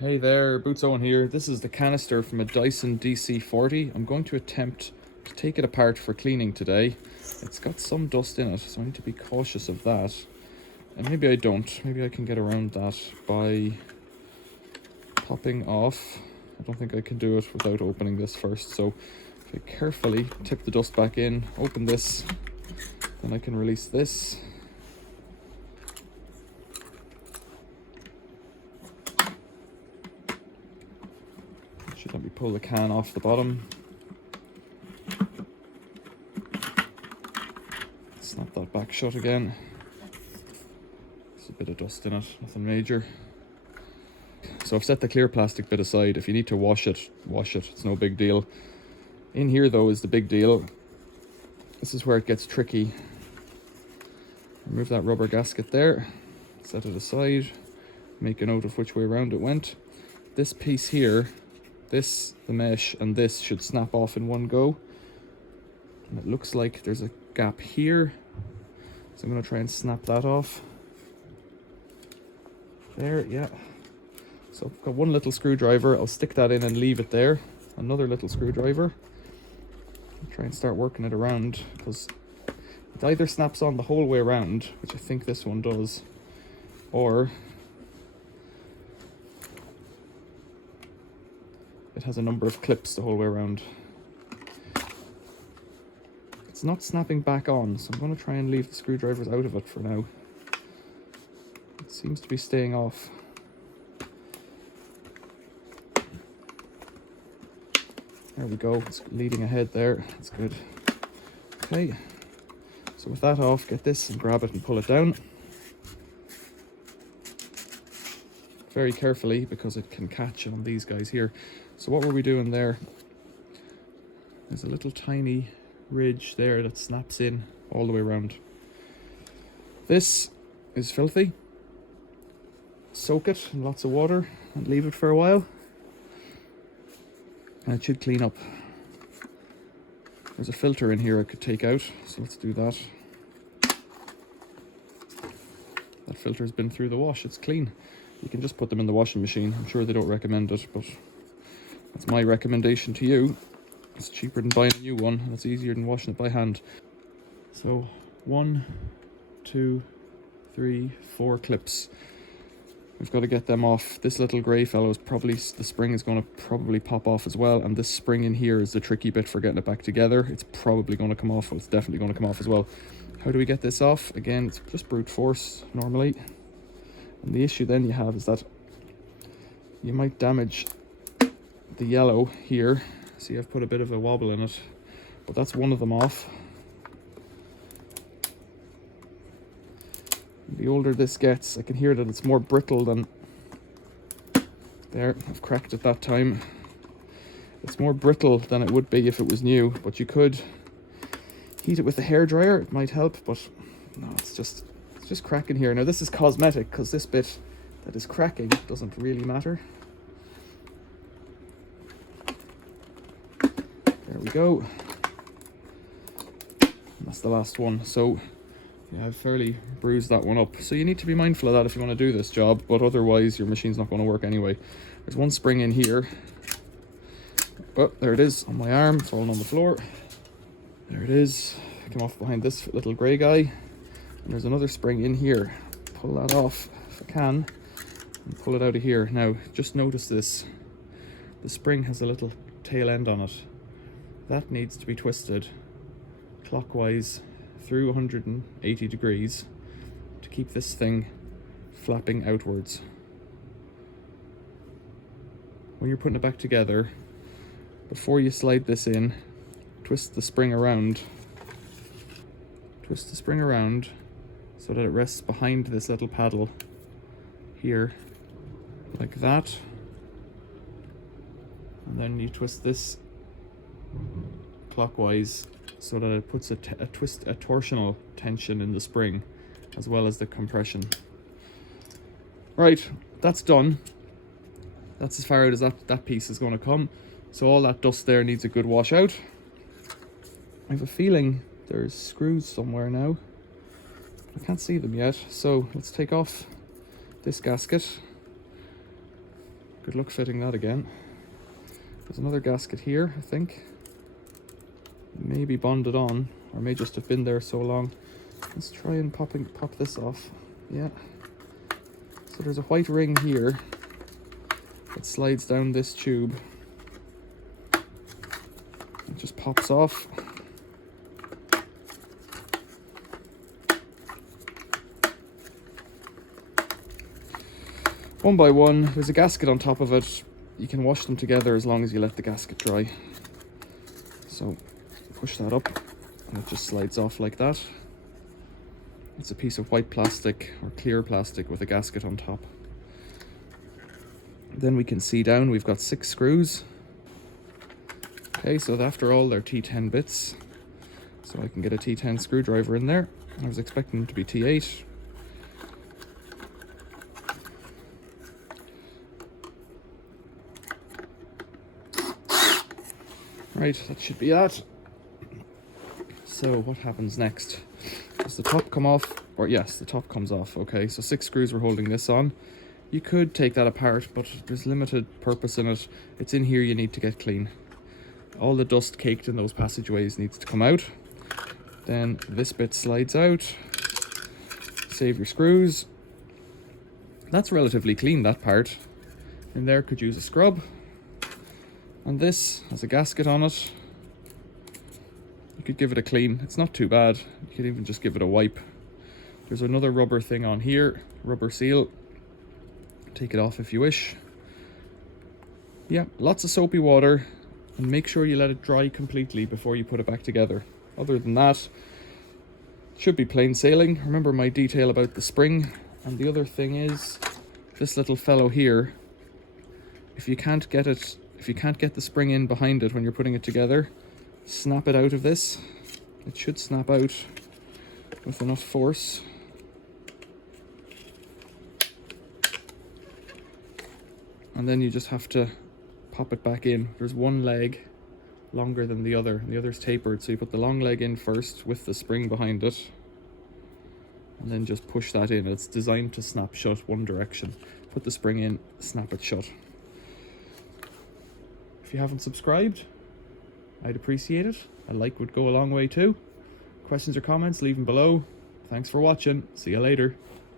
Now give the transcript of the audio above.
Hey there, Boots Owen here. This is the canister from a Dyson DC40. I'm going to attempt to take it apart for cleaning today. It's got some dust in it, so I need to be cautious of that. And maybe I don't. Maybe I can get around that by popping off. I don't think I can do it without opening this first. So if I carefully tip the dust back in, open this, then I can release this. Should let me pull the can off the bottom. Snap that back shut again. There's a bit of dust in it, nothing major. So I've set the clear plastic bit aside. If you need to wash it, it's no big deal. In here though is the big deal. This is where it gets tricky. Remove that rubber gasket there, set it aside, make a note of which way around it went. This piece here, the mesh, and this should snap off in one go. And it looks like there's a gap here. So I'm going to try and snap that off. There, yeah. So I've got one little screwdriver. I'll stick that in and leave it there. Another little screwdriver. I'll try and start working it around, because it either snaps on the whole way around, which I think this one does, or it has a number of clips the whole way around. It's not snapping back on, so I'm going to try and leave the screwdrivers out of it for now. It seems to be staying off. There we go, it's leading ahead there, that's good. Okay, so with that off, get this and grab it and pull it down. Very carefully, because it can catch on these guys here. So what were we doing there? There's a little tiny ridge there that snaps in all the way around. This is filthy. Soak it in lots of water and leave it for a while, and it should clean up. There's a filter in here I could take out, so let's do that. That filter's been through the wash, it's clean. You can just put them in the washing machine. I'm sure they don't recommend it, but that's my recommendation to you. It's cheaper than buying a new one, and it's easier than washing it by hand. So 1, 2, 3, 4 clips. We've got to get them off. This little grey fellow is probably, the spring is going to probably pop off as well, and this spring in here is the tricky bit for getting it back together. It's probably going to come off. Well, it's definitely going to come off as well. How do we get this off? Again, it's just brute force normally. And the issue then you have is that you might damage the yellow here. See, I've put a bit of a wobble in it, but that's one of them off. The older this gets, I can hear that it's more brittle than... There, I've cracked it that time. It's more brittle than it would be if it was new, but you could heat it with a hairdryer. It might help, but no, it's just cracking here. Now this is cosmetic, because this bit that is cracking doesn't really matter. There we go. And that's the last one. So yeah, I've fairly bruised that one up. So you need to be mindful of that if you want to do this job, but otherwise your machine's not going to work anyway. There's one spring in here. Oh, there it is on my arm, falling on the floor. There it is. Came off behind this little grey guy. And there's another spring in here. Pull that off if I can, and pull it out of here. Now, just notice this. The spring has a little tail end on it. That needs to be twisted clockwise through 180 degrees to keep this thing flapping outwards. When you're putting it back together, before you slide this in, twist the spring around. Twist the spring around so that it rests behind this little paddle here, like that. And then you twist this clockwise so that it puts a torsional tension in the spring as well as the compression. Right, that's done. That's as far out as that piece is going to come. So all that dust there needs a good wash out. I have a feeling there's screws somewhere now. I can't see them yet, so let's take off this gasket. Good luck fitting that again. There's another gasket here, I think. Maybe bonded on, or may just have been there so long. Let's try and pop this off. Yeah. So there's a white ring here that slides down this tube. It just pops off. One by one, there's a gasket on top of it. You can wash them together as long as you let the gasket dry. So push that up and it just slides off like that. It's a piece of white plastic or clear plastic with a gasket on top. Then we can see down, we've got 6 screws. Okay, so after all, they're T10 bits. So I can get a T10 screwdriver in there. I was expecting them to be T8. Right, that should be that. So what happens next? Does the top come off? Or yes, the top comes off. Okay, so 6 screws were holding this on. You could take that apart, but there's limited purpose in it. It's in here you need to get clean. All the dust caked in those passageways needs to come out. Then this bit slides out. Save your screws. That's relatively clean, that part. In there could use a scrub. And this has a gasket on it. You could give it a clean. It's not too bad. You could even just give it a wipe. There's another rubber thing on here, rubber seal. Take it off if you wish. Yeah, lots of soapy water, and make sure you let it dry completely before you put it back together. Other than that, it should be plain sailing. Remember my detail about the spring. And the other thing is this little fellow here. If you can't get the spring in behind it when you're putting it together, snap it out of this. It should snap out with enough force. And then you just have to pop it back in. There's one leg longer than the other, and the other's tapered, so you put the long leg in first with the spring behind it, and then just push that in. It's designed to snap shut one direction. Put the spring in, snap it shut. If you haven't subscribed, I'd appreciate it. A like would go a long way too. Questions or comments, leave them below. Thanks for watching. See you later.